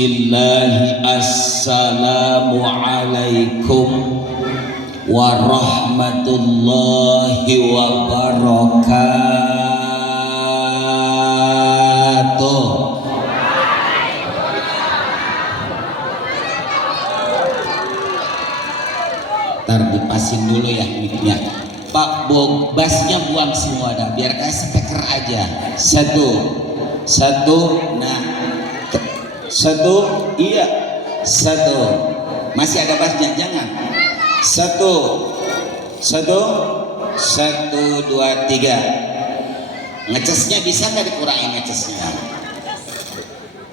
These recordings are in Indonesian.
Bismillahi assalamualaikum warahmatullahi wabarakatuh. Ntar dipasin dulu ya mic-nya. Pak bassnya buang semua dah, biar kayak speaker aja. Satu, nah, satu, iya, satu. Masih ada bassnya, jangan. Satu, dua, tiga. Ngecesnya bisa nggak dikurangi ngecesnya?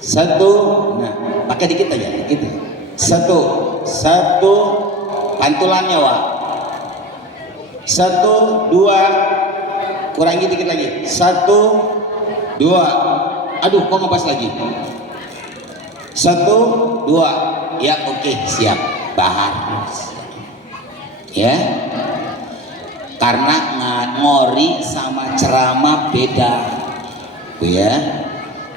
Satu, nah, pakai dikit aja, dikit. Satu, pantulannya Wak. Satu, dua, kurangi dikit lagi. Satu, dua, aduh kok ngebas lagi. Satu, dua, ya oke, siap. Bahar ya, karena ngori sama ceramah beda ya.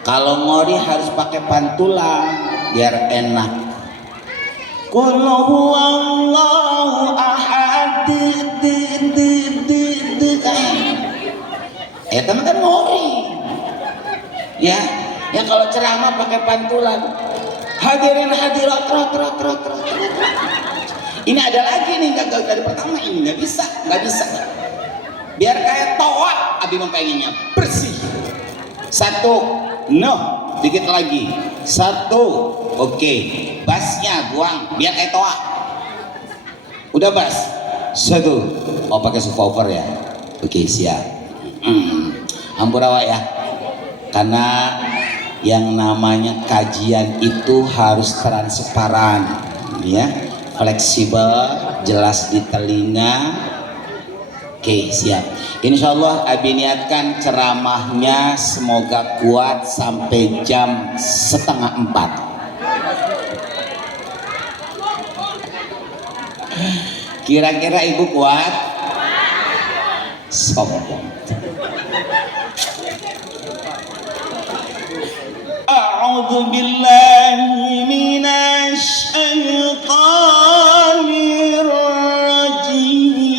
Kalau ngori harus pakai pantulan biar enak. Qul huwallahu ahad, teman kan ngori ya. Ya kalau ceramah pakai pantulan, hadirin hadirat, rot. Ini ada lagi nih, nggak dari pertama ini nggak bisa. Biar kayak toa, abi mempengennya bersih. Satu, no, dikit lagi. Satu, oke. Bassnya buang, biar kayak toa. Udah bass. Satu, mau pakai subwoofer ya? Oke, siap. Hampurawa ya. Karena yang namanya kajian itu harus transparan ya, fleksibel, jelas di telinga. Oke, siap. Insya Allah abi niatkan ceramahnya semoga kuat sampai jam 3:30. Kira-kira ibu kuat? Sombong. A'udzu billahi minasy syaithanir rajim.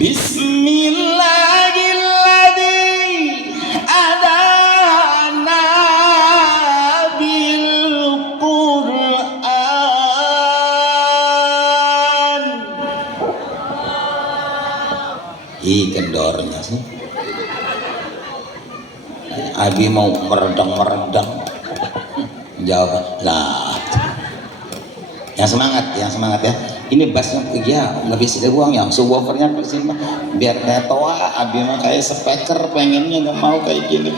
Bismillahirrahmanirrahim. Adana bil Qur'an. Kendornya sih. Abi mau meredang. Jawab lah. Yang semangat ya. Ini bassnya ya nggak bisa dibuang ya. Subwoofernya ke sini biar kayak toa. Abi mah kayak speaker, pengennya nggak mau kayak gini.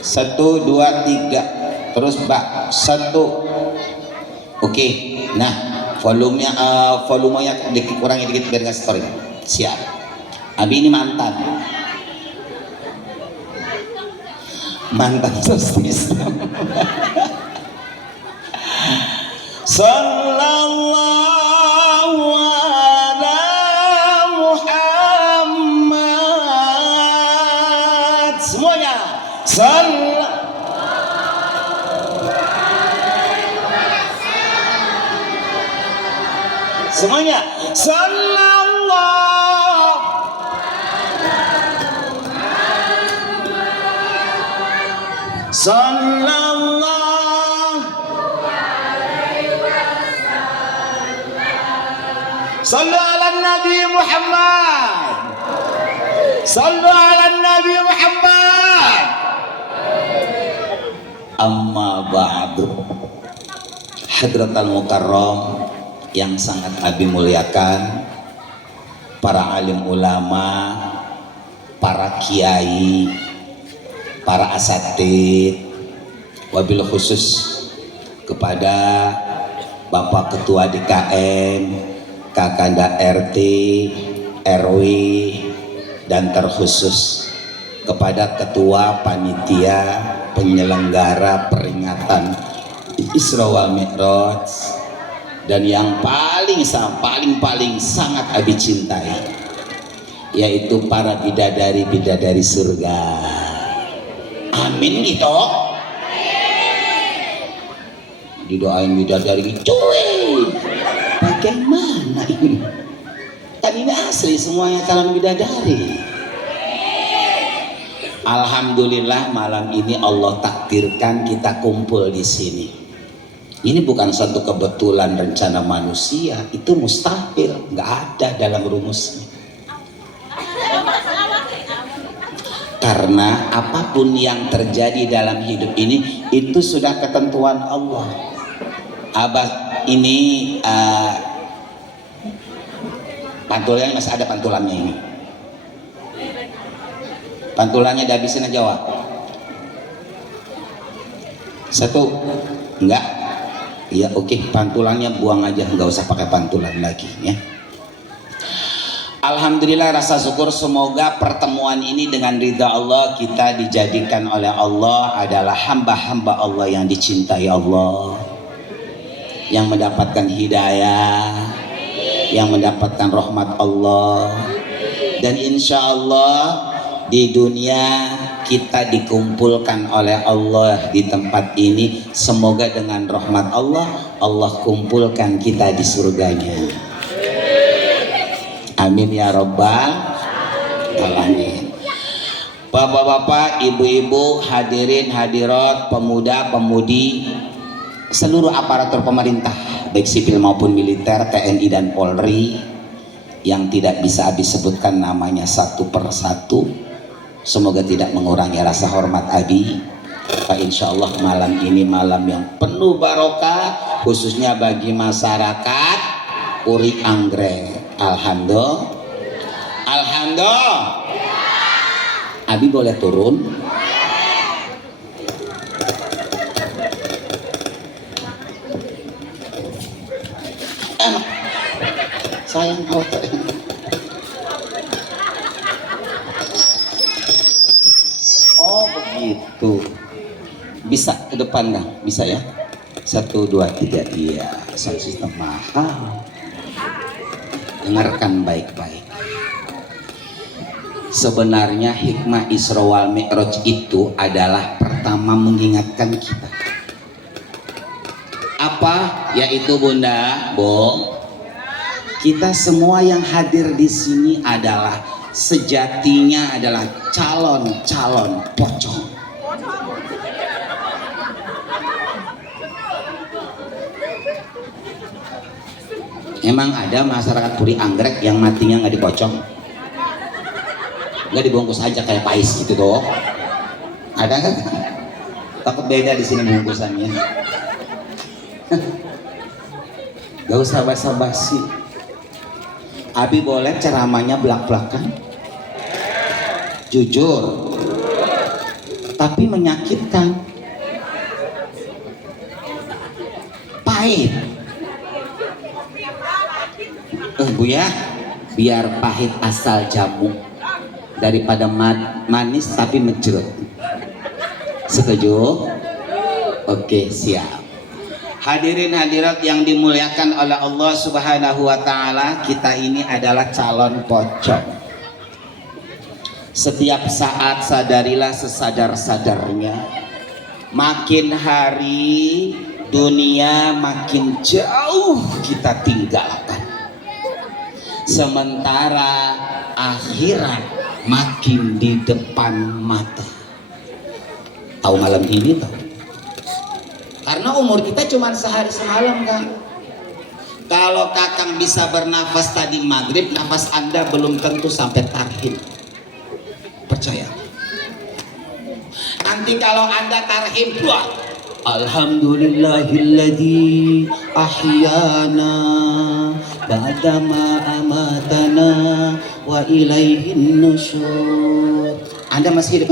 Satu, dua, tiga. Terus Mbak. Satu. Oke. Nah, volumenya dikurangi dikit biar nggak story. Siap. Abi ini mantan sostis. Sallallahu ala Muhammad. Semuanya. Semuanya. Sallallahu alaihi wasallam. Sallu ala Nabi Muhammad. Sallu ala Nabi Muhammad. Amma ba'du. Hadratal Mukarram yang sangat abi muliakan, para alim ulama, para kiai, para asatid, wabil khusus kepada Bapak Ketua DKM, Kakanda RT, RW, dan terkhusus kepada Ketua Panitia Penyelenggara Peringatan Isra wal Mi'raj dan yang paling sangat Abi cintai, yaitu para bidadari surga. Amin gitu. Didoain bidadari cuy. Bagaimana ini? Kan ini asli semuanya calon bidadari. Alhamdulillah malam ini Allah takdirkan kita kumpul di sini. Ini bukan suatu kebetulan rencana manusia, itu mustahil, nggak ada dalam rumusnya. Karena apapun yang terjadi dalam hidup ini itu sudah ketentuan Allah. Abah ini pantulannya masih ada pantulannya ini. Pantulannya udah habisin aja Wak. Satu enggak? Iya oke, pantulannya buang aja, nggak usah pakai pantulan lagi ya. Alhamdulillah, rasa syukur semoga pertemuan ini dengan ridha Allah kita dijadikan oleh Allah adalah hamba-hamba Allah yang dicintai Allah, yang mendapatkan hidayah, yang mendapatkan rahmat Allah, dan insya Allah di dunia kita dikumpulkan oleh Allah di tempat ini. Semoga dengan rahmat Allah, Allah kumpulkan kita di surganya. Amin ya rabbal alamin. Bapak-bapak, ibu-ibu, hadirin hadirat, pemuda pemudi, seluruh aparatur pemerintah baik sipil maupun militer, TNI dan Polri yang tidak bisa habis sebutkan namanya satu persatu, semoga tidak mengurangi rasa hormat Abi. Insya Allah malam ini malam yang penuh barokah, khususnya bagi masyarakat Puri Anggrek. Alhamdulillah. Abi boleh turun? Sayang foto. Oh begitu. Bisa ke depan nggak? Bisa ya? 1, 2, 3. Iya, sound system mahal. Dengarkan baik-baik. Sebenarnya hikmah Isra wal Mi'raj itu adalah pertama mengingatkan kita. Apa? Yaitu Bunda, Bo, kita semua yang hadir di sini adalah sejatinya adalah calon-calon pocong. Emang ada masyarakat Puri Anggrek yang matinya nggak dipocong? Nggak dibungkus aja kayak pais gitu doh? Ada nggak? Takut beda di sini bungkusannya. Gak usah basa-basi. Abi boleh ceramahnya belak-belakan? Jujur. Tapi menyakitkan. Pahit. Bu ya, biar pahit asal jamu daripada manis tapi menjerut. Setuju? Oke, siap. Hadirin hadirat yang dimuliakan oleh Allah Subhanahu wa taala, kita ini adalah calon pocong. Setiap saat sadarilah sesadar-sadarnya, makin hari dunia makin jauh kita tinggalkan, sementara akhirat makin di depan mata. Tahu malam ini tahu? Karena umur kita cuma sehari semalam kan. Kalau Kakang bisa bernafas tadi maghrib, nafas Anda belum tentu sampai tarhim. Percaya. Nanti kalau Anda tarhim, wah, alhamdulillahilladzi ahyana ba'dama amatana wa ilaihin nusyur. Anda masih hidup,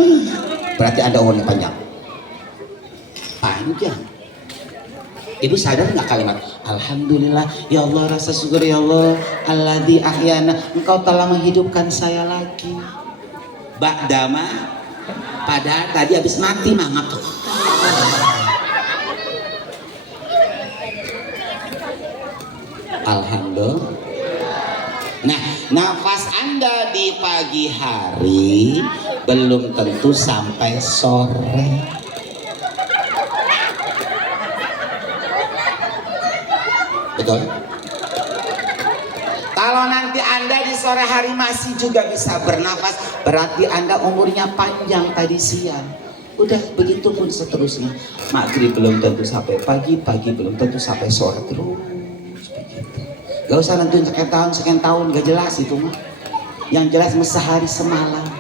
berarti Anda umurnya panjang. Panjang. Ibu sadar nggak kalimat alhamdulillah ya Allah, rasa syukur ya Allah, alladzi ahyana, engkau telah menghidupkan saya lagi. Ba'dama, padahal tadi habis mati mangap. Alhamdulillah. Nah, nafas Anda di pagi hari belum tentu sampai sore. Betul? Kalau nanti Anda di sore hari masih juga bisa bernafas, berarti Anda umurnya panjang tadi siang. Udah begitu pun seterusnya. Maghrib belum tentu sampai pagi, pagi belum tentu sampai sore, terus begitu. Gak usah nentuin sekian tahun, gak jelas itu mah. Yang jelas sehari semalam.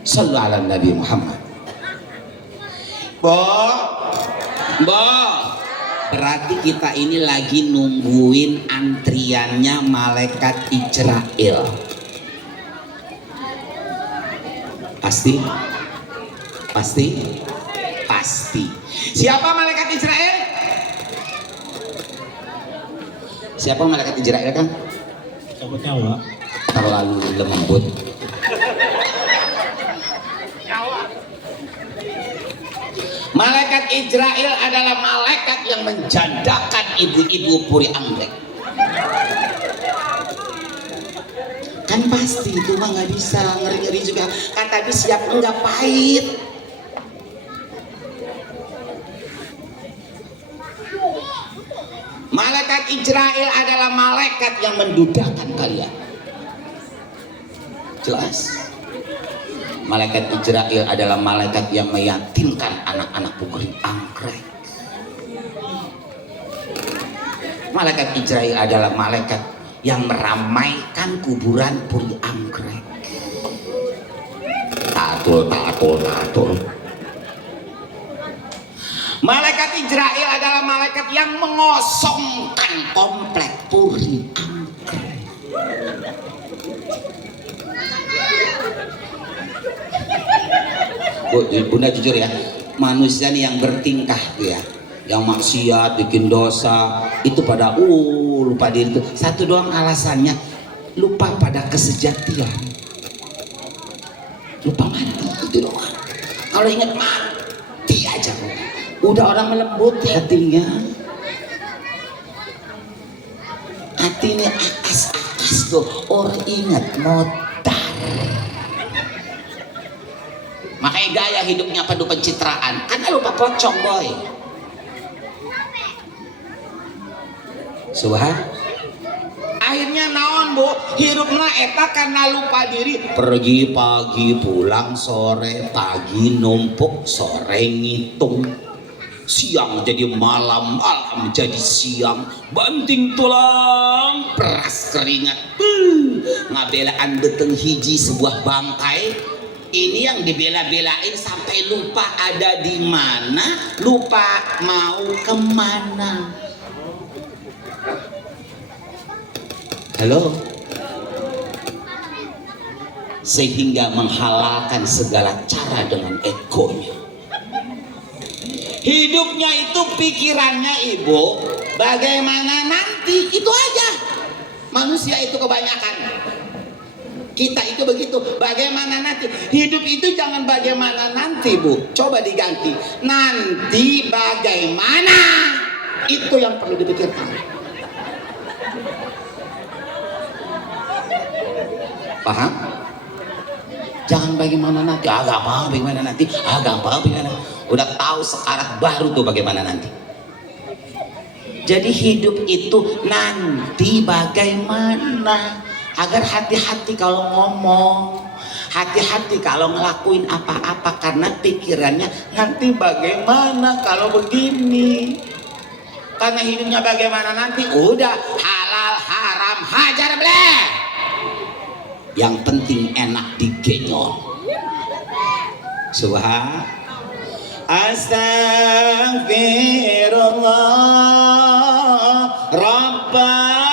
Sallallahu ala Nabi Muhammad. Bo, berarti kita ini lagi nungguin antriannya malaikat Israel. Pasti? Pasti? Pasti. Siapa malaikat Israel? Siapa malaikat Israel kan? Cabut nyawa. Terlalu lembut. Malaikat Israel adalah malaikat yang menjandakan ibu-ibu puri anggrek. Kan pasti itu mah nggak bisa, ngeri-ngeri juga. Kan tadi siap enggak pahit. Malaikat Israel adalah malaikat yang mendudahkan kalian. Jelas? Malaikat Israel adalah malaikat yang meyatimkan anak-anak puri anggrek. Malaikat Israel adalah malaikat yang meramaikan kuburan puri anggrek. Tatul. Malaikat Israel adalah malaikat yang mengosongkan komplek puri anggrek. Bunda jujur ya, manusia nih yang bertingkah tuh ya, yang maksiat, bikin dosa, itu pada lupa diri itu. Satu doang alasannya, lupa pada kesejatian, lupa mati, itu doang. Kalau ingat mati aja, udah orang melembut hatinya, hatinya akas-akas tuh, orang ingat modar. Makanya gaya hidupnya penuh pencitraan, karena lupa pocong boy. Subhan. Akhirnya naon bu, hidupnya eta karena lupa diri. Pergi pagi, pulang sore, pagi numpuk, sore ngitung, siang jadi malam, malam jadi siang, banting tulang, peras keringat, ngabelaan beteng hiji sebuah bangkai. Ini yang dibela-belain sampai lupa ada di mana, lupa mau kemana. Halo? Sehingga menghalalkan segala cara dengan egonya. Hidupnya itu pikirannya ibu, bagaimana nanti, itu aja. Manusia itu kebanyakan. Kita itu begitu, bagaimana nanti. Hidup itu jangan bagaimana nanti bu, coba diganti nanti bagaimana. Itu yang perlu dipikirkan. Paham? Jangan bagaimana nanti, agak apa bagaimana nanti, agak apa bagaimana. Udah tahu sekarat baru tuh bagaimana nanti. Jadi hidup itu nanti bagaimana. Agar hati-hati kalau ngomong, hati-hati kalau ngelakuin apa-apa, karena pikirannya nanti bagaimana kalau begini. Karena hidupnya bagaimana nanti, udah halal haram hajar bleh. Yang penting enak digenyol. Subhan. Astagfirullah Rabbana.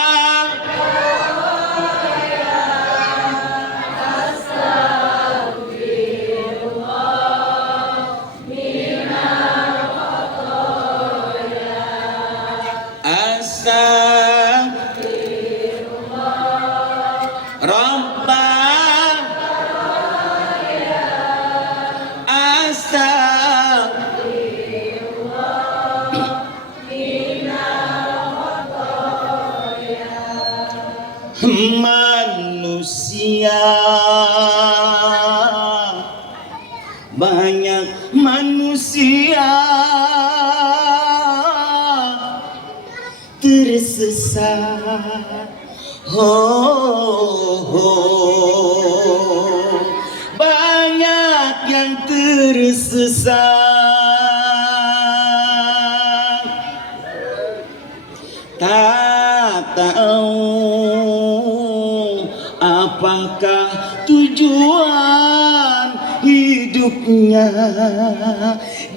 oh, banyak yang tersesat, tak tahu apakah tujuan hidupnya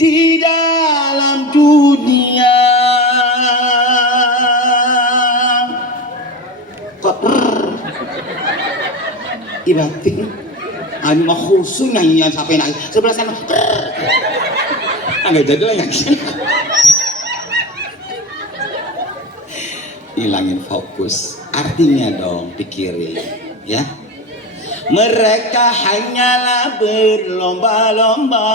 di dalam dunia. Kok ibatin anu mah khusus nyanyian sampai nangis sebelah sana agak jadi lah nyanyian hilangin fokus. Artinya dong pikirin ya, mereka hanyalah berlomba-lomba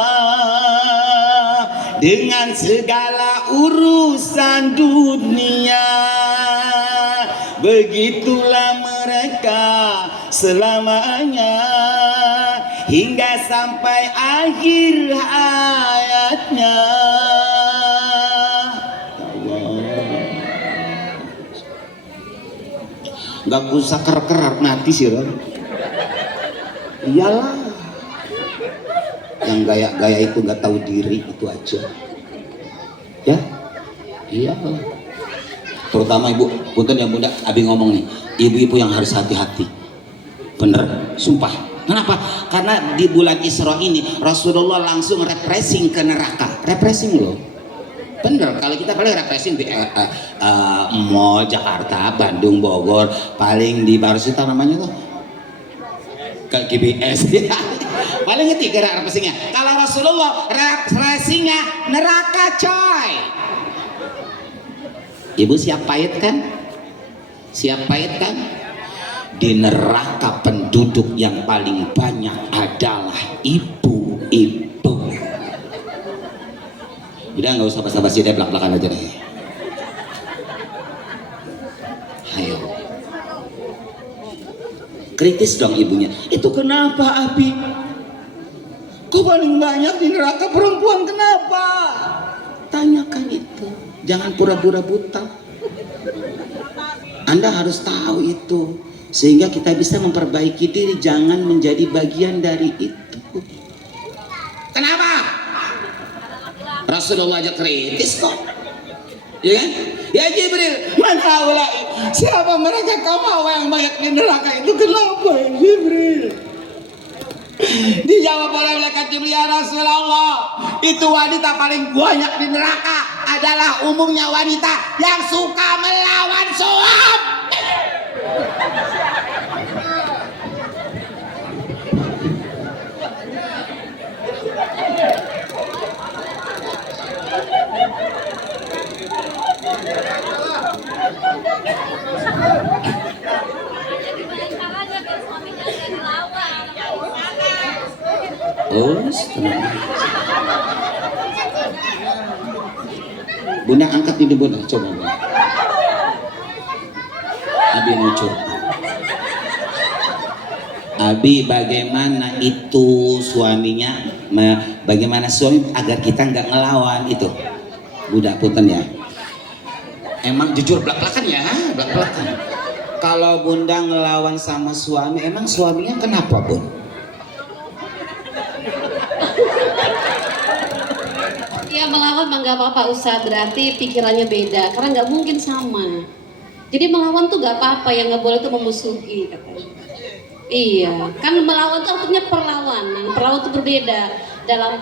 dengan segala urusan dunia. Begitulah mereka selamanya hingga sampai akhir hayatnya. Gak usah kerak-kerak mati sih Ron. Iyalah, yang gaya-gaya itu gak tahu diri itu aja ya. Iyalah, terutama ibu, punten ya bunda, abi ngomong nih, ibu-ibu yang harus hati-hati, bener, sumpah. Kenapa? Karena di bulan Isra ini Rasulullah langsung repressing ke neraka, repressing loh. Bener, kalau kita paling repressing di mall Jakarta, Bandung, Bogor, paling di Barsita namanya tuh ke GBS paling ketiga repressingnya. Kalau Rasulullah repressingnya neraka coy. Ibu siap pahit kan? Siap pahit kan? Di neraka penduduk yang paling banyak adalah ibu-ibu. Udah nggak usah basa-basi deh, belak-belakan aja deh. Ayo. Kritis dong ibunya. Itu kenapa Abi? Kok paling banyak di neraka perempuan, kenapa? Tanyakan itu. Jangan pura-pura buta. Anda harus tahu itu. Sehingga kita bisa memperbaiki diri. Jangan menjadi bagian dari itu. Kenapa? Rasulullah aja kritis kok, ya kan? Ya Jibril, man tahulah siapa mereka kamu yang banyak di neraka itu, kenapa ya Jibril? Dijawab oleh malaikat Jibril, ya Rasulullah, itu wanita paling banyak di neraka adalah umumnya wanita yang suka melawan suami. Oh, Bunda angkat ini Bunda, coba Bunda. Abi lucu. Abi bagaimana itu suaminya, bagaimana suami agar kita nggak ngelawan itu, Bunda punten ya. Emang jujur belak-belakan ya, belak-belakan. Kalau Bunda ngelawan sama suami, emang suaminya kenapa Bun? Ya melawan mah nggak apa-apa Ustaz, berarti pikirannya beda karena nggak mungkin sama. Jadi melawan tuh nggak apa-apa, yang nggak boleh tuh memusuhi katanya. Iya, kan melawan tuh artinya perlawanan. Perlawan tuh berbeda. Dalam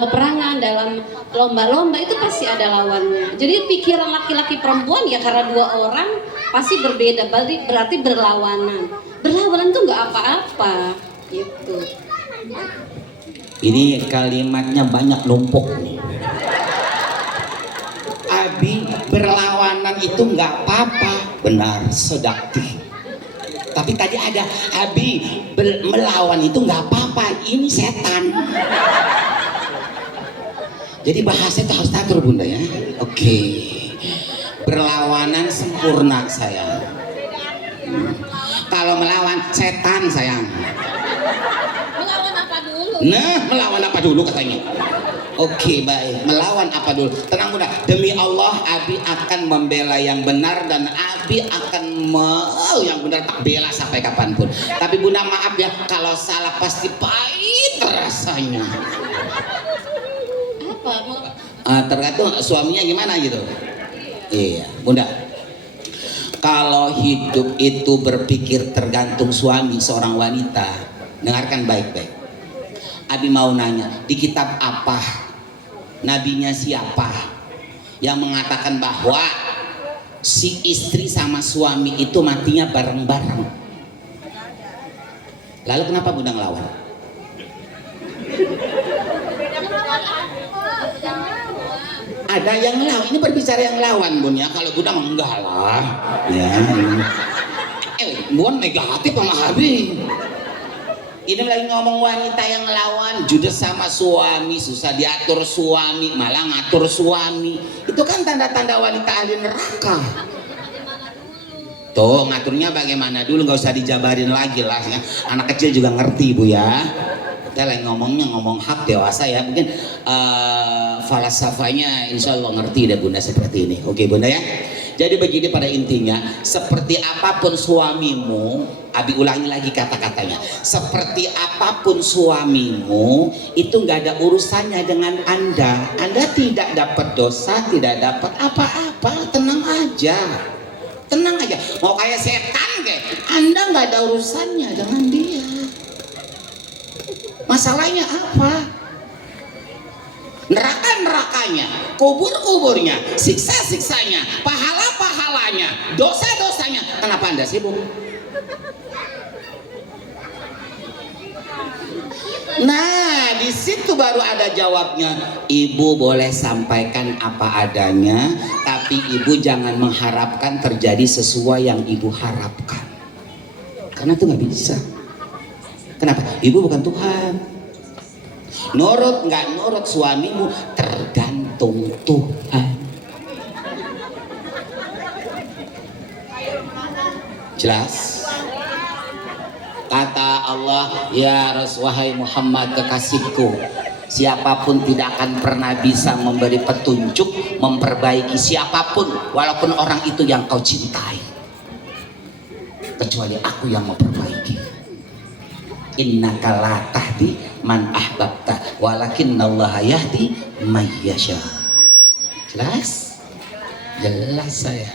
peperangan, dalam lomba-lomba itu pasti ada lawannya. Jadi pikiran laki-laki perempuan ya karena dua orang pasti berbeda, berarti berlawanan. Berlawanan tuh nggak apa-apa gitu. Ini kalimatnya banyak numpuk nih. Abi berlawanan itu nggak apa-apa, benar sedakti. Tapi tadi ada Abi melawan itu nggak apa-apa, ini setan. Jadi bahasa itu harus teratur Bunda ya. Oke. Berlawanan sempurna sayang. Kalau melawan setan sayang. Melawan apa dulu? Nah, melawan apa dulu katanya? Oke, baik. Melawan apa dulu? Tenang Bunda. Demi Allah, Abi akan membela yang benar dan Abi akan yang benar tak bela sampai kapanpun. Tapi Bunda maaf ya, kalau salah pasti pahit rasanya. Apa? Tergantung suaminya gimana gitu. Iya, Bunda. Kalau hidup itu berpikir tergantung suami seorang wanita, dengarkan baik-baik. Abi mau nanya, di kitab apa? Nabinya siapa yang mengatakan bahwa si istri sama suami itu matinya bareng-bareng? Lalu kenapa Bunda ngelawan? Ada yang ngelawan, ini berbicara yang lawan Bun ya. Kalau Bunda enggak lah ya. Bun negatif sama Habib. Ini lagi ngomong wanita yang ngelawan, judes sama suami, susah diatur suami, malah ngatur suami. Itu kan tanda-tanda wanita ahli neraka. Tuh ngaturnya bagaimana dulu, nggak usah dijabarin lagi lah ya. Anak kecil juga ngerti Bu ya. Kita lagi ngomong hak dewasa ya, mungkin falsafahnya insya Allah ngerti deh Bunda seperti ini. Oke Bunda ya. Jadi begini pada intinya, seperti apapun suamimu, Abi ulangi lagi kata-katanya, seperti apapun suamimu itu nggak ada urusannya dengan Anda. Anda tidak dapat dosa, tidak dapat apa-apa, tenang aja. Tenang aja, mau kayak setan kayak, Anda nggak ada urusannya dengan dia. Masalahnya apa? Neraka-nerakanya, kubur-kuburnya, siksa-siksanya, pahala-pahalanya, dosa-dosanya. Kenapa Anda sibuk? Nah, di situ baru ada jawabnya. Ibu boleh sampaikan apa adanya, tapi ibu jangan mengharapkan terjadi sesuai yang ibu harapkan. Karena itu nggak bisa. Kenapa? Ibu bukan Tuhan. Nurut nggak nurut suamimu tergantung Tuhan. Jelas? Kata Allah, ya Rasulullah Muhammad kekasihku, siapapun tidak akan pernah bisa memberi petunjuk, memperbaiki siapapun, walaupun orang itu yang kau cintai, kecuali aku yang memperbaiki. Innaka la tahdi man ahbabta walakinnallaha yahdi may yasha. Jelas? Jelas saya.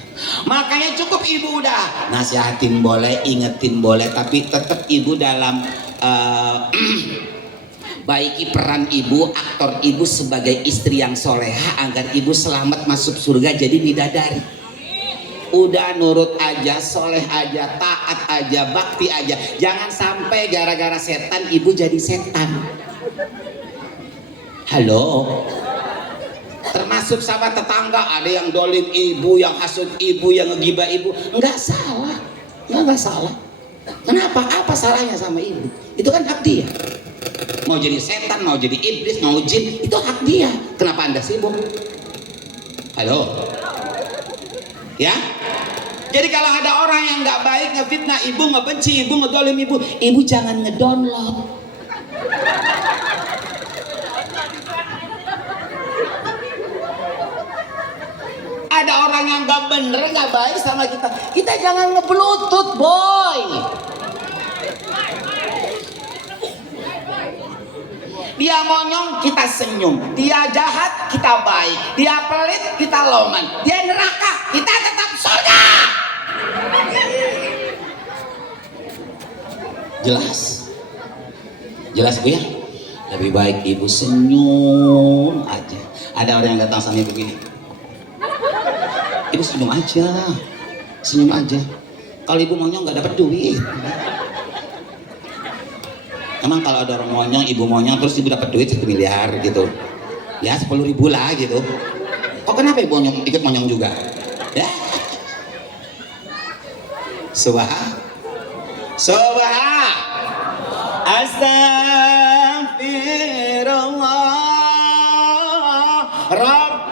Makanya cukup ibu udah nasihatin boleh, ingetin boleh, tapi tetap ibu dalam baiki peran ibu, aktor ibu sebagai istri yang soleha agar ibu selamat masuk surga jadi bidadari. Udah nurut aja, soleh aja, taat aja, bakti aja. Jangan sampai gara-gara setan ibu jadi setan. Halo. Termasuk sama tetangga, ada yang dolim ibu, yang hasut ibu, yang ngegibah ibu. Enggak salah, enggak salah. Kenapa? Apa salahnya sama ibu? Itu kan hak dia. Mau jadi setan, mau jadi iblis, mau jin, itu hak dia. Kenapa Anda sibuk? Halo. Ya, jadi kalau ada orang yang nggak baik ngefitnah ibu, ngebenci ibu, ngedolim ibu, ibu jangan ngedownload. Ada orang yang nggak bener, nggak baik sama kita, kita jangan ngebluetooth boy. Dia monyong, kita senyum. Dia jahat, kita baik. Dia pelit, kita loman. Dia neraka, kita tetap surga. Jelas? Jelas Bu ya? Lebih baik ibu senyum aja. Ada orang yang datang sama ibu begini, ibu senyum aja. Senyum aja. Kalau ibu monyong nggak dapat duit. Emang kalau ada orang monyong, ibu monyong, terus ibu dapat duit 1 miliar gitu, ya 10.000 lah gitu. Kok kenapa ibu monyong ikut monyong juga? Ya, Astagfirullah Rabb.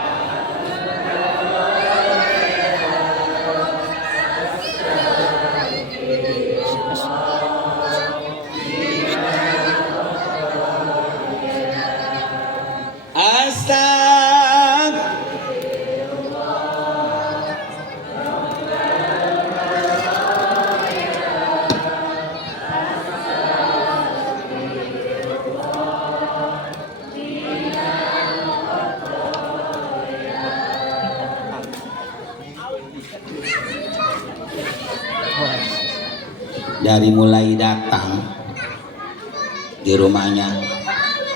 dari mulai datang di rumahnya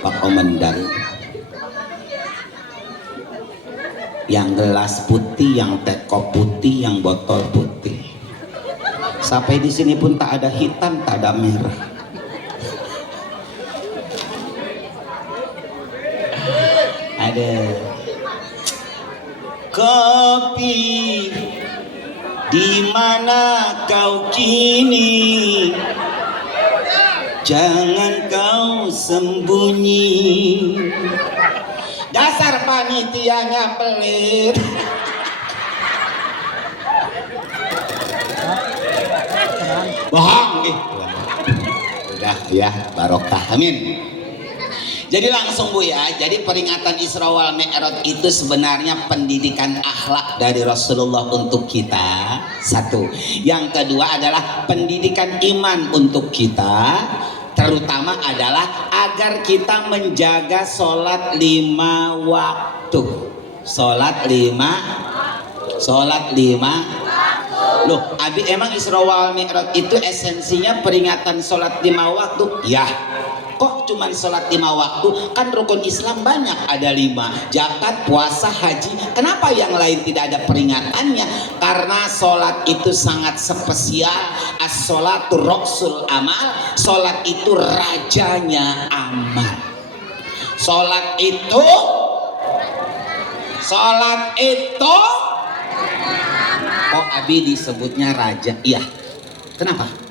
Pak Komandan, yang gelas putih, yang teko putih, yang botol putih. Sampai di sini pun tak ada hitam, tak ada merah. Ada kopi, di mana kau kini? Jangan kau sembunyi. Dasar panitianya pelit. Bohong nih. Udah ya, barokah. Amin. Jadi langsung Bu ya, jadi peringatan Isra wal Mi'raj itu sebenarnya pendidikan akhlak dari Rasulullah untuk kita. Satu. Yang kedua adalah pendidikan iman untuk kita. Terutama adalah agar kita menjaga sholat 5 waktu. Sholat 5. Loh, Abi emang Isra wal Mi'raj itu esensinya peringatan sholat 5 waktu? Ya. Kok cuman sholat 5 waktu? Kan rukun Islam banyak, ada 5. Zakat, puasa, haji. Kenapa yang lain tidak ada peringatannya? Karena sholat itu sangat spesial. As-sholatu roksul amal. Sholat itu rajanya amal. Sholat itu kok Abi disebutnya raja? Iya. Kenapa?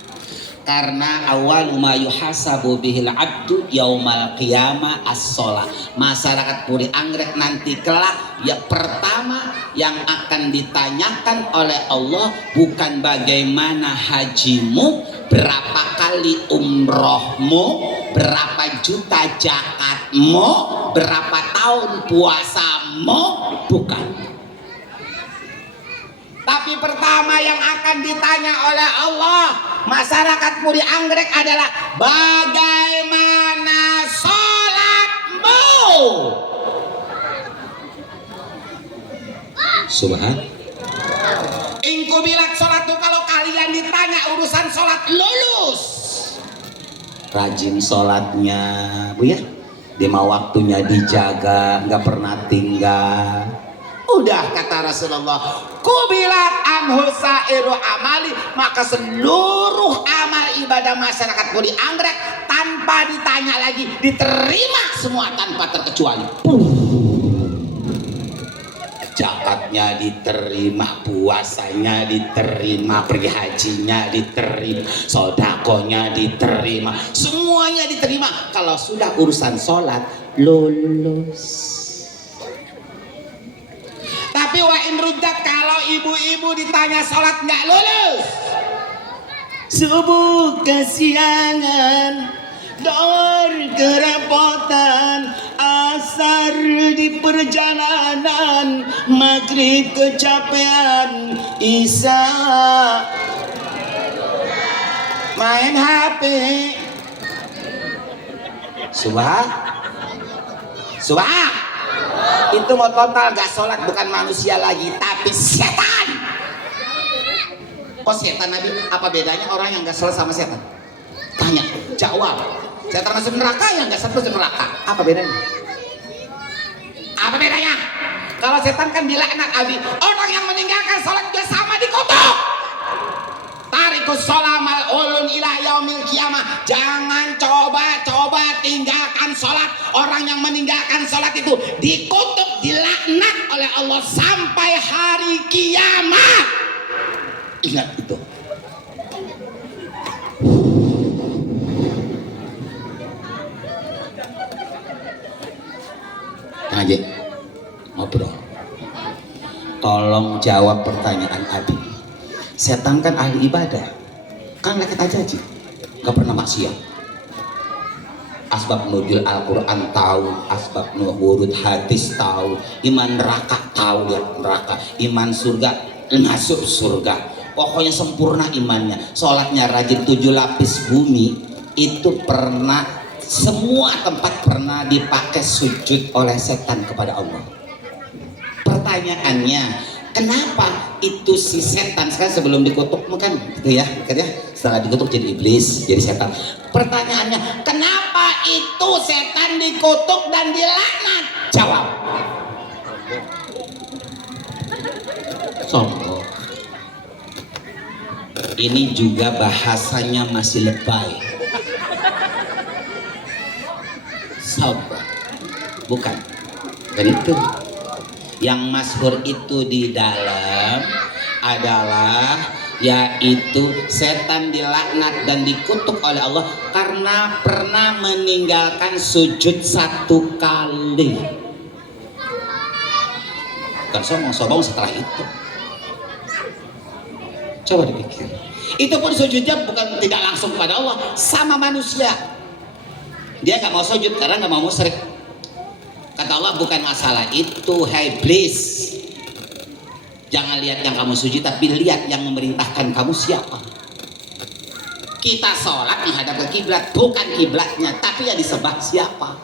Karena awal ma yuhasabu bihil abdu yaumal qiyamah as-sholat. Masyarakat Puri Anggrek nanti kelak ya pertama yang akan ditanyakan oleh Allah bukan bagaimana hajimu, berapa kali umrohmu, berapa juta zakatmu, berapa tahun puasamu, bukan. Tapi pertama yang akan ditanya oleh Allah masyarakat Puri Anggrek adalah bagaimana sholatmu. Subhan. Ingku bilang sholat tuh kalau kalian ditanya urusan sholat lulus. Rajin sholatnya Bu ya, 5 waktunya dijaga, nggak pernah tinggal. Udah kata Rasulullah, kubilat anhu sairu amali, maka seluruh amal ibadah masyarakat Puri Anggrek tanpa ditanya lagi diterima semua tanpa terkecuali. Zakatnya diterima, puasanya diterima, pergi hajinya diterima, sodakonya diterima, semuanya diterima. Kalau sudah urusan sholat lulus. Tapi wa in ruddat, kalau ibu-ibu ditanya sholat nggak lulus, subuh kesiangan, doar kerepotan, asar di perjalanan, maghrib kecapean, isya main HP. Subah itu mau total gak sholat, bukan manusia lagi tapi setan. Kok setan Nabi? Apa bedanya orang yang gak sholat sama setan? Tanya, jawab. Setan masuk neraka, yang gak sholat masuk neraka. Apa bedanya? Apa bedanya? Kalau setan kan dilaknat Abi. Orang yang meninggalkan sholat juga sama dikutuk. Tarikus sholamal ulun ila yaumil kiamah. Jangan coba-coba tinggalkan sholat. Orang yang meninggalkan sholat itu dikutuk, dilaknat oleh Allah sampai hari kiamat. Ingat itu. Aja ngobrol. Tolong jawab pertanyaan Abi. Setan kan ahli ibadah, kan leket aja sih, nggak pernah maksiat. Asbab nuzul Al-Quran tahu, asbab nurut hadis tahu, iman neraka tahu, lihat neraka, iman surga masuk surga. Pokoknya sempurna imannya. Sholatnya rajin, 7 lapis bumi itu pernah, semua tempat pernah dipakai sujud oleh setan kepada Allah. Pertanyaannya, kenapa itu si setan sekarang sebelum dikutuk kan gitu ya, Setelah dikutuk jadi iblis, jadi setan. Pertanyaannya, kenapa itu setan dikutuk dan dilaknat? Jawab. Sombong. Ini juga bahasanya masih lebay. Sombong. Bukan. Dan itu yang masyhur itu di dalam adalah yaitu setan dilaknat dan dikutuk oleh Allah karena pernah meninggalkan sujud 1 kali. Bukan sombong setelah itu. Coba dipikir. Itu pun sujudnya bukan tidak langsung kepada Allah, sama manusia. Dia nggak mau sujud karena nggak mau musyrik. Kata Allah, bukan masalah itu, hai iblis. Jangan lihat yang kamu sujud, tapi lihat yang memerintahkan kamu siapa. Kita sholat menghadap ke kiblat, bukan kiblatnya, tapi yang disembah siapa.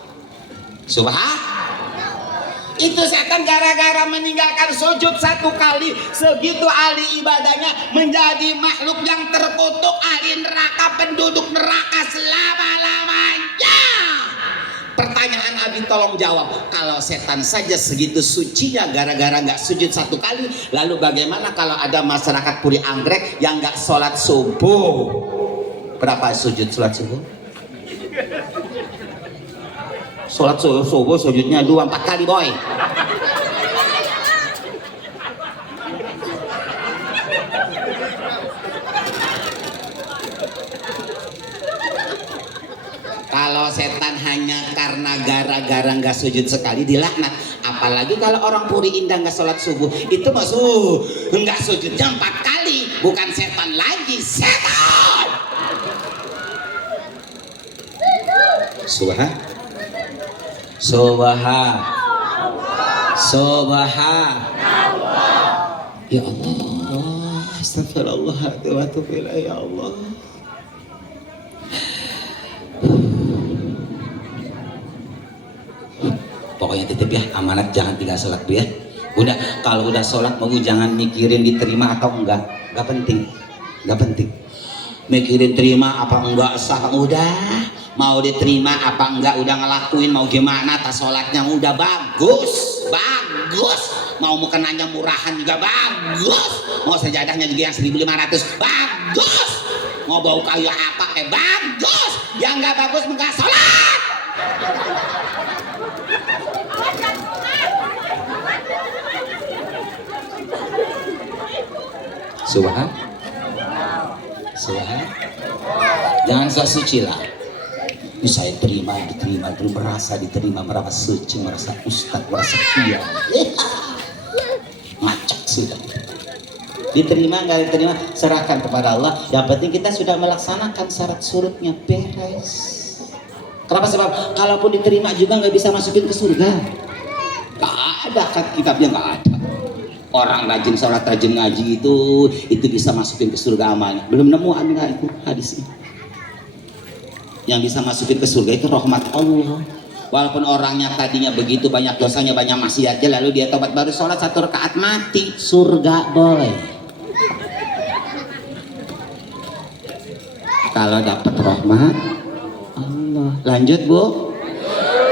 Itu setan gara-gara meninggalkan sujud 1 kali, segitu ahli ibadahnya menjadi makhluk yang terkutuk, ahli neraka, penduduk neraka selama-lamanya. Pertanyaan Abi tolong jawab, kalau setan saja segitu sucinya gara-gara nggak sujud 1 kali, lalu bagaimana kalau ada masyarakat Puri Anggrek yang nggak sholat subuh? Berapa sujud sholat subuh? Sholat subuh sujudnya 2-4 kali boy. Kalau setan hanya karena gara-gara nggak sujud sekali dilaknat, apalagi kalau orang Puri Indah nggak sholat subuh, itu masuk nggak sujudnya 4 kali, bukan setan lagi, setan. Ya Allah, astagfirullahaladzim wa atubu ilaih, ya Allah. Pokoknya titip ya, amanat jangan tinggal sholat Bu ya. Udah, kalau udah sholat mau jangan mikirin diterima atau enggak penting, enggak penting. Mikirin terima apa enggak sah, udah. Mau diterima apa enggak udah ngelakuin, mau gimana tas sholatnya udah bagus. Mau mukenanya murahan juga bagus. Mau sajadahnya juga yang 1.500 bagus. Mau bau kayu apa bagus. Yang enggak bagus enggak sholat. Subhan. Jangan sok suci lah. Ini saya diterima, merasa diterima, merasa suci, merasa ustadz, merasa kia. Macak sudah. Diterima nggak diterima, serahkan kepada Allah. Yang penting kita sudah melaksanakan syarat surutnya, beres. Kenapa? Sebab kalaupun diterima juga nggak bisa masukin ke surga. Gak ada kan kitabnya, nggak ada. Orang rajin sholat, rajin ngaji itu bisa masukin ke surga amalnya. Belum nemu ada itu hadisnya. Yang bisa masukin ke surga itu rahmat Allah. Walaupun orangnya tadinya begitu banyak dosanya, banyak maksiatnya, lalu dia tobat baru sholat 1 rakaat mati, surga boy. Kalau dapat rahmat Allah. Lanjut Bu.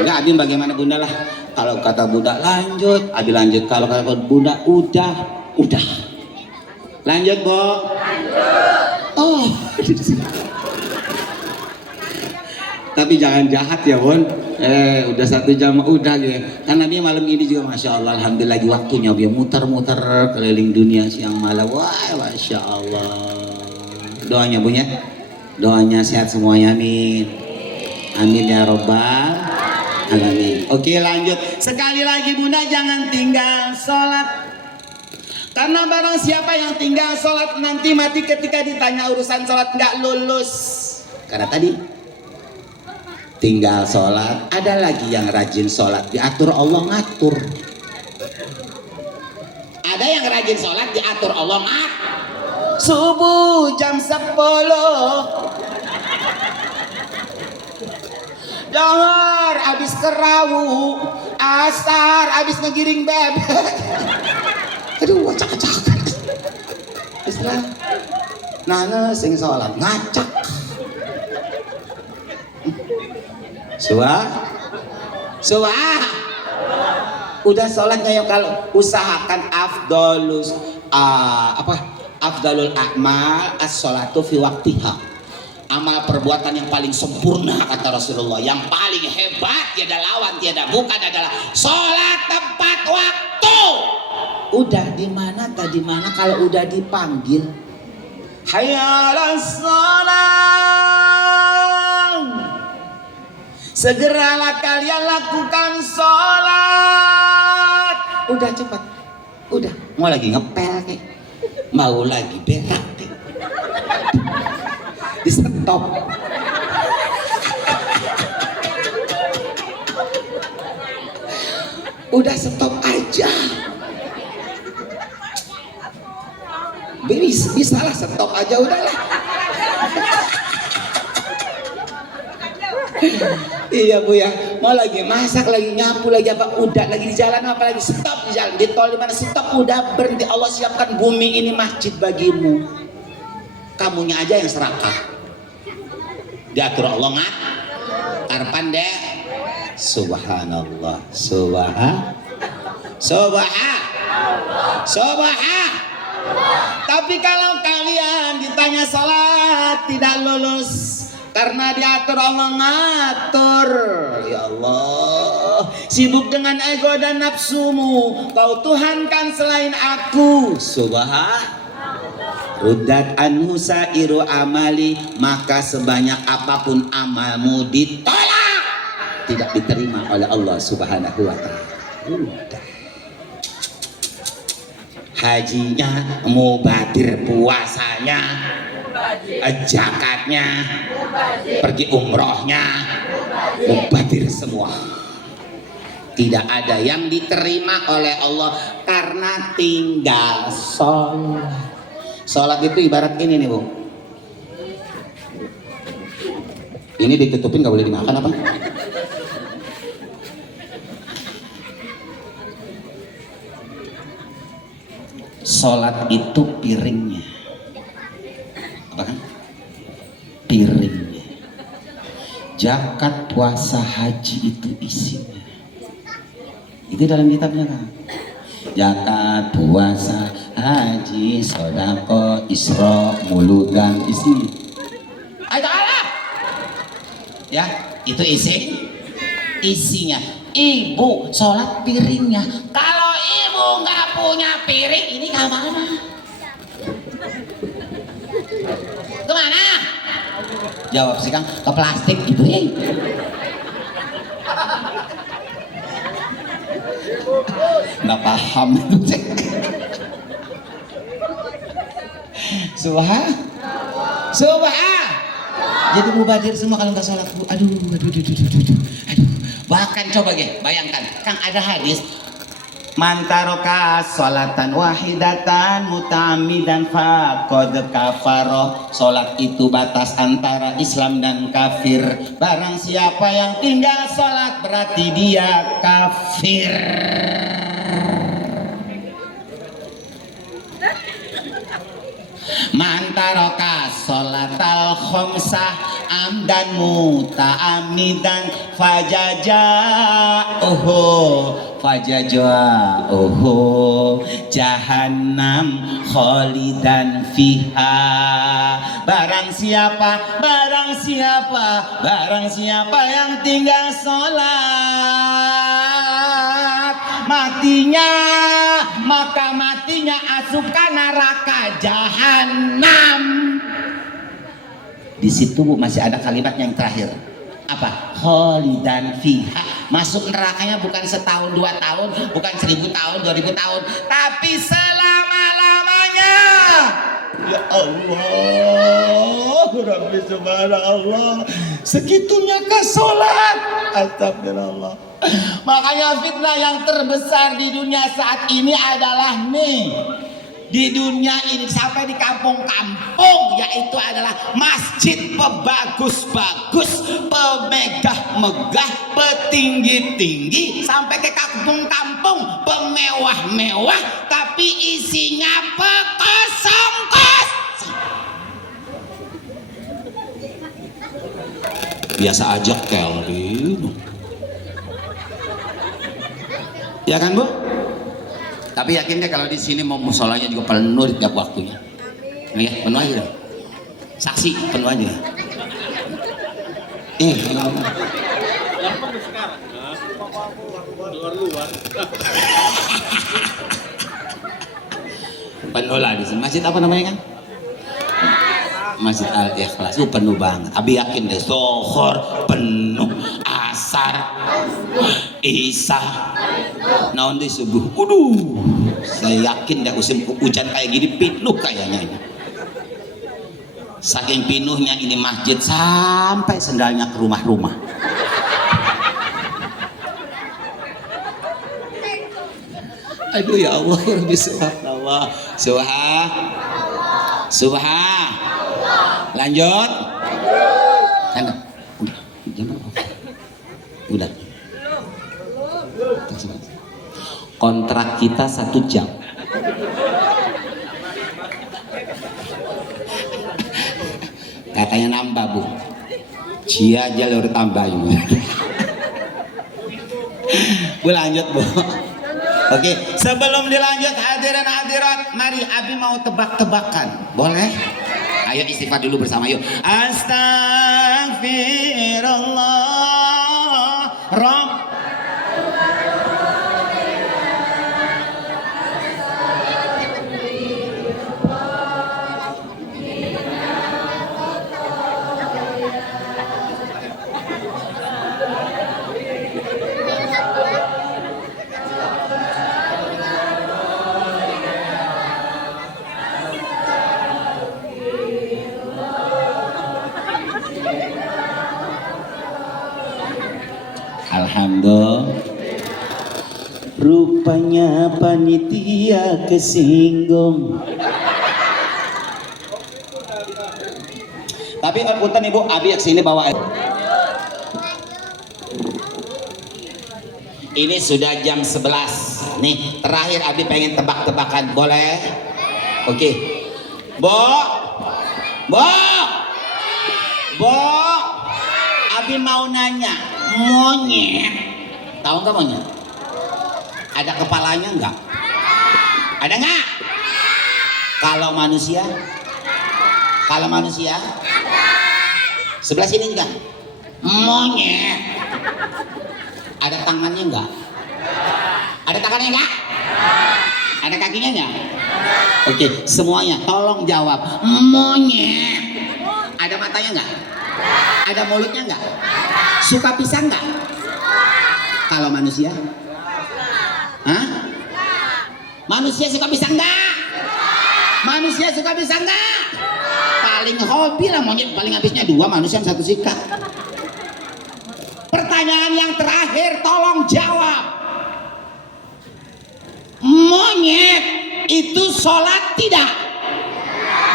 Enggak, Abi bagaimana Bunda lah. Kalau kata Bunda lanjut, Abi lanjut. Kalau kata Bunda udah. Lanjut Bu. Oh, tapi jangan jahat ya Bun. Udah 1 jam udah gitu. Kan Nabi malam ini juga Masya Allah, alhamdulillah lagi waktunya dia muter-muter keliling dunia siang malam. Wah, Masya Allah. Doanya Bunya, doanya sehat semuanya, amin. Amin ya robbal alamin. Oke lanjut. Sekali lagi Bunda, jangan tinggal sholat. Karena barang siapa yang tinggal sholat nanti mati ketika ditanya urusan sholat nggak lulus. Karena tadi tinggal sholat, ada lagi yang rajin sholat, diatur Allah ngatur. Ada yang rajin sholat, diatur Allah ngatur. Subuh jam 10, Johor abis kerawu, asar abis ngegiring bebek. Aduh, acak-acak. Islam. Nah sing sholat ngacak. Suah. Udah sholatnya yuk, kalau usahakan afdalul a'mal as-sholatu fi waktiha. Amal perbuatan yang paling sempurna kata Rasulullah, yang paling hebat tiada lawan tiada bukan adalah sholat tepat waktu. Udah di mana kalau udah dipanggil hayya 'alas shalah, segeralah kalian lakukan sholat. Udah cepat, udah mau lagi ngepel kayak, mau lagi berak kayak, di stop. Udah stop aja. Bisa lah stop aja udahlah. Iya Bu ya, mau lagi masak, lagi nyapu, lagi apa, udah lagi di jalan apa lagi, stop di jalan, di tol di mana stop, udah berhenti. Allah siapkan bumi ini masjid bagimu, kamunya aja yang serakah, diatur Allah nggak karpan deh. Subhanallah, tapi kalau kalian ditanya salat tidak lulus karena diatur Allah ngatur. Ya Allah, sibuk dengan ego dan nafsumu, kau tuhankan selain aku. Ruddat anhu sairu amali, maka sebanyak apapun amalmu ditolak, tidak diterima oleh Allah Subhanahu wa taala. Udah. Hajinya mubadir, puasanya, zakatnya, pergi umrohnya, mubadir semua. Tidak ada yang diterima oleh Allah karena tinggal sholat. Sholat itu ibarat ini nih Bu, ini ditutupin gak boleh dimakan apa? Sholat itu piringnya, apa kan? Piringnya. Zakat, puasa, haji itu isinya. Itu dalam kitabnya kan? Zakat, puasa, haji, sodako, isra, muludan, isi. Ayo Allah. Ya, itu isinya. Ibu sholat piringnya. Kalau ibu nggak punya piring, ini kemana? Kemana? Jawab sih Kang, ke plastik gitu ya. Nggak paham itu. Subhan. Jadi mubadir semua kalau nggak sholat Bu. Aduh. Bahkan coba bayangkan, Kang, ada hadis, man taroka sholatan wahidatan muta'ammidan faqad kafaro. Sholat itu batas antara Islam dan kafir. Barang siapa yang tinggal sholat berarti dia kafir. Man taroka sholatal khamsah amdan muta'ammidan fajaja'uhu jahannam khalidan fiha. Barang siapa yang tinggal sholat, maka matinya asupan neraka jahanam. Di situ Bu, masih ada kalimat yang terakhir. Apa? Khalidan fiha. Masuk nerakanya bukan setahun, 2 tahun, bukan 1000 tahun, 2000 tahun, tapi selama-lamanya. Ya Allah, Rabbi subhanallah, segitunya ke sholat. Astagfirullah. Makanya fitnah yang terbesar di dunia saat ini adalah di dunia ini sampai di kampung-kampung, yaitu adalah masjid pebagus-bagus, pemegah-megah, petinggi-tinggi, sampai ke kampung-kampung pemewah-mewah, tapi isinya pekosong-kosong. biasa aja Kelvin. Ya kan Bu? Tapi yakin deh kalau di sini mau musolanya juga penuh di tiap waktunya. Ya, penuh aja dong. Saksi penuh aja. Penuh lah di sini. Masjid apa namanya kan? Masjid Al-Ikhlas itu penuh banget. Abi yakin deh, Zohor penuh, Asar, Isya, naon di subuh. Waduh, saya yakin deh musim hujan kayak gini penuh kayaknya ini. Saking penuhnya ini masjid sampai sendalnya ke rumah-rumah. Aduh ya Allah, ya Rabbi subhanallah. Subhan. Lanjut. Udah. Kontrak kita 1 jam. Katanya nambah Bu. Cia jalur tambah juga. Bu lanjut Bu. Oke, sebelum dilanjut hadirin hadirat, mari Abi mau tebak-tebakan. Boleh? Ayo istighfar dulu bersama yuk. Astagfirullah. Rabb. Alhamdulillah. Rupanya panitia kesinggung. Tapi punten Ibu, Abi kesini bawa. Ini sudah jam 11. Nih, terakhir Abi pengen tebak-tebakan, boleh? Oke. Bo. Abi mau nanya, monyet, tahu nggak monyet? Ada kepalanya nggak? Ada nggak? Kalau manusia? Sebelah sini juga. Monyet. Ada tangannya nggak? Ada tangannya nggak? Ada kakinya nggak? Oke, semuanya tolong jawab. Monyet. Ada matanya nggak? Ada mulutnya nggak? Suka pisang nggak? Kalau manusia? Hah? Manusia suka pisang nggak? Manusia suka pisang nggak? Paling hobi lah monyet, paling habisnya 2, manusia 1 sikat. Pertanyaan yang terakhir, tolong jawab. Monyet itu sholat tidak?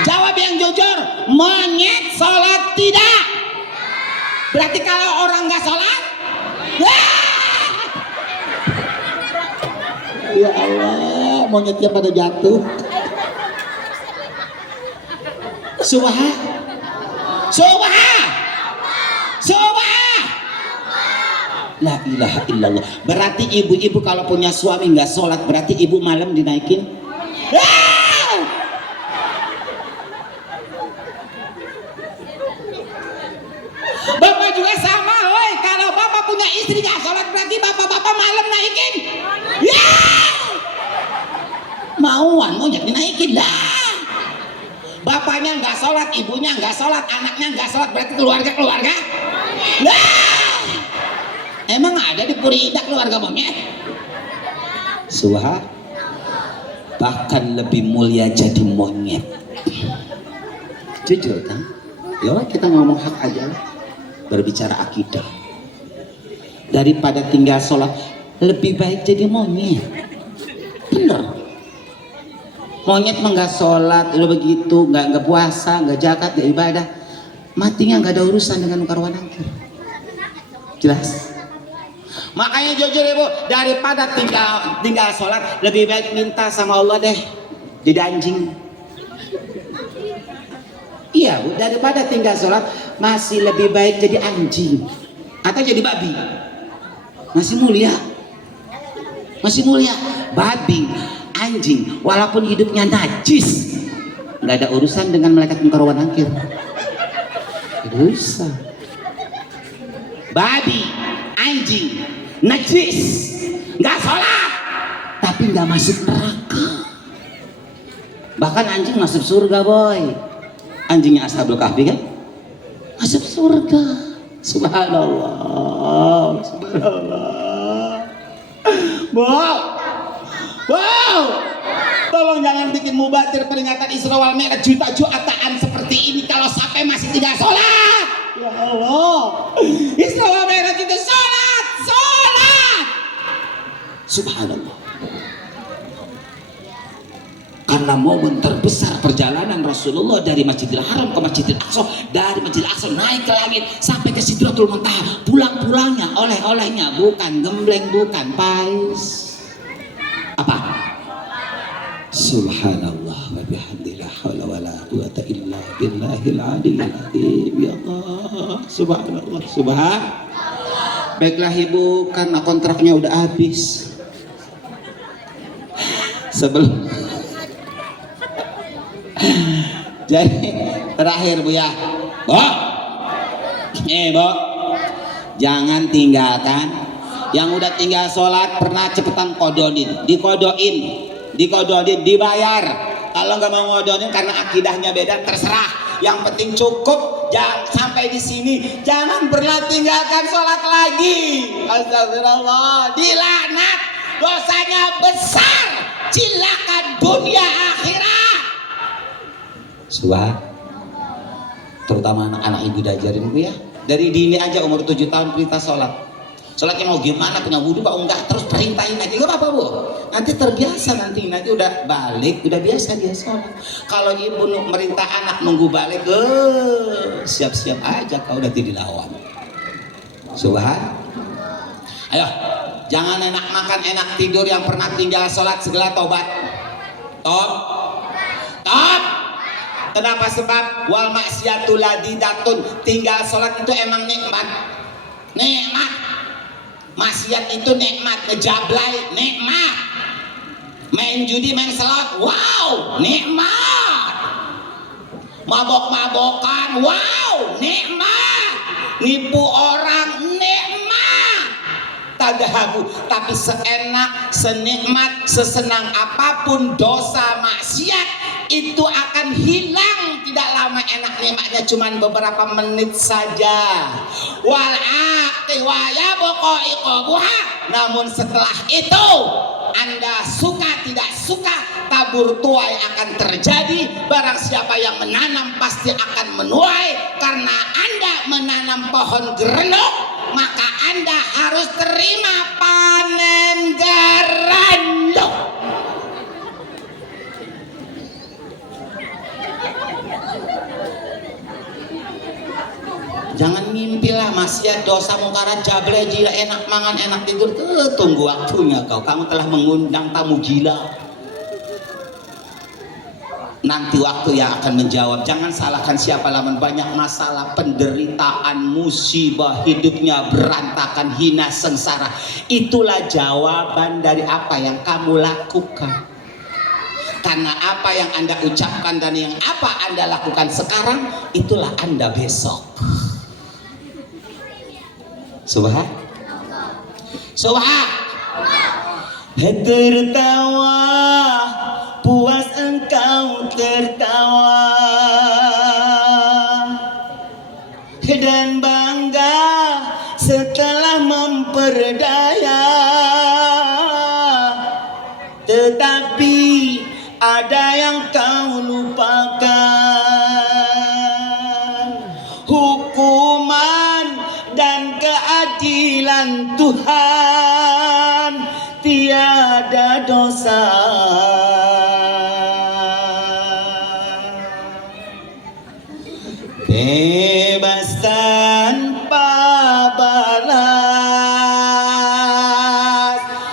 Jawab yang jujur. Monyet sholat tidak? Berarti kalau orang nggak sholat? Ya Allah, monyetnya pada jatuh. Subhan. La ilaha illallah. Berarti ibu-ibu kalau punya suami nggak sholat, berarti ibu malam dinaikin. Bapak juga sama, woi. Kalau bapak punya istri nggak sholat, berarti bapak malam naikin. Mauan monyet dinaikin lah. Bapaknya nggak sholat, ibunya nggak sholat, anaknya nggak sholat, berarti keluarga. Emang ada di Puri Indah keluarga monyet? Subhan. Bahkan lebih mulia jadi monyet. Jujur kan? Ya kita ngomong hak aja lah. Berbicara akidah. Daripada tinggal sholat, lebih baik jadi monyet. Bener. Monyet mah nggak sholat, lo begitu, nggak puasa, nggak zakat, nggak ibadah, matinya nggak ada urusan dengan karuan angker. Jelas. Makanya jujur ibu, daripada tinggal sholat, lebih baik minta sama Allah deh, didanjing. Iya Bu, daripada tinggal sholat masih lebih baik jadi anjing atau jadi babi. Masih mulia, masih mulia. Babi, anjing, walaupun hidupnya najis, nggak ada urusan dengan malaikat munkar wa nakir. Dosa. Babi, anjing, najis, nggak sholat, tapi nggak masuk neraka. Bahkan anjing masuk surga boy. Anjingnya Ashabul Kahfi kan masuk surga. Subhanallah, subhanallah. Wow, wow. Tolong jangan bikin mubatir peringatan Isra wal Mi'raj jutaan seperti ini kalau sampai masih tidak sholat. Ya Allah, Isra wal Mi'raj itu sholat, sholat. Subhanallah. Karena momen terbesar perjalanan Rasulullah dari Masjidil Haram ke Masjidil Aqsa, dari Masjidil Aqsa naik ke langit sampai ke Sidratul Muntaha, pulang-pulangnya oleh-olehnya bukan gembleng, bukan pais, apa? Subhanallah wa bihamdillah haula wala quwata illa billahil aliyil azim. Ya Allah, subhanallah, Baiklah Ibu, karena kontraknya udah habis. Sebelum jadi terakhir Bu ya, Bu, Bu, jangan tinggalkan. Yang udah tinggal sholat pernah cepetan kodonin, dikodonin, dibayar. Kalau nggak mau ngodonin karena akidahnya beda, terserah. Yang penting cukup, jangan sampai di sini. Jangan pernah tinggalkan sholat lagi. Astagfirullah, dilaknat, dosanya besar, cilakan dunia akhirat. Suah, terutama anak-anak ibu diajarin Bu ya, dari dini aja umur 7 tahun perintah sholat. Sholatnya mau gimana, punya wudhu Pak enggak, terus perintahin aja, gak apa-apa Bu. Nanti terbiasa, nanti udah balik, udah biasa dia sholat. Kalau ibu merintah anak nunggu balik, siap-siap aja kau udah jadi lawan. Subhan. Ayo, jangan enak makan, enak tidur. Yang pernah tinggal sholat segala tobat. Top. Kenapa? Sebab wal maksiatul ladidatun, tinggal sholat itu emang nikmat. Maksiat itu nikmat, ngejablay nikmat, main judi, main slot, wow nikmat, mabok-mabokan, wow nikmat, nipu orang nikmat, tadahabu. Tapi seenak, senikmat, sesenang apapun dosa maksiat itu akan hilang. Tidak lama enak nikmatnya, cuman beberapa menit saja. Wal aqi wa yabqa iqabuha. Namun setelah itu Anda suka tidak suka, tabur tuai akan terjadi. Barang siapa yang menanam pasti akan menuai. Karena Anda menanam pohon gerenuk, maka Anda harus terima panen gerenuk. Jangan mimpilah maksiat, dosa, mungkarat, jablay, jila, enak mangan, enak tidur. Tunggu waktunya kau. Kamu telah mengundang tamu gila. Nanti waktu yang akan menjawab. Jangan salahkan siapa, lamun banyak masalah, penderitaan, musibah, hidupnya berantakan, hina, sengsara. Itulah jawaban dari apa yang kamu lakukan. Karena apa yang Anda ucapkan dan yang apa Anda lakukan sekarang, itulah Anda besok. Subhan. Tertawa, puas engkau tertawa, dan bangga setelah memperdaya. Tetapi ada yang kau lupakan, hukuman dan keadilan Tuhan tiada dosa. Bebas tanpa balas.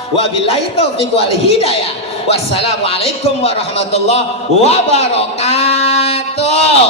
Wabillahi taufiq wal hidayah. Wassalamualaikum warahmatullahi wabarakatuh.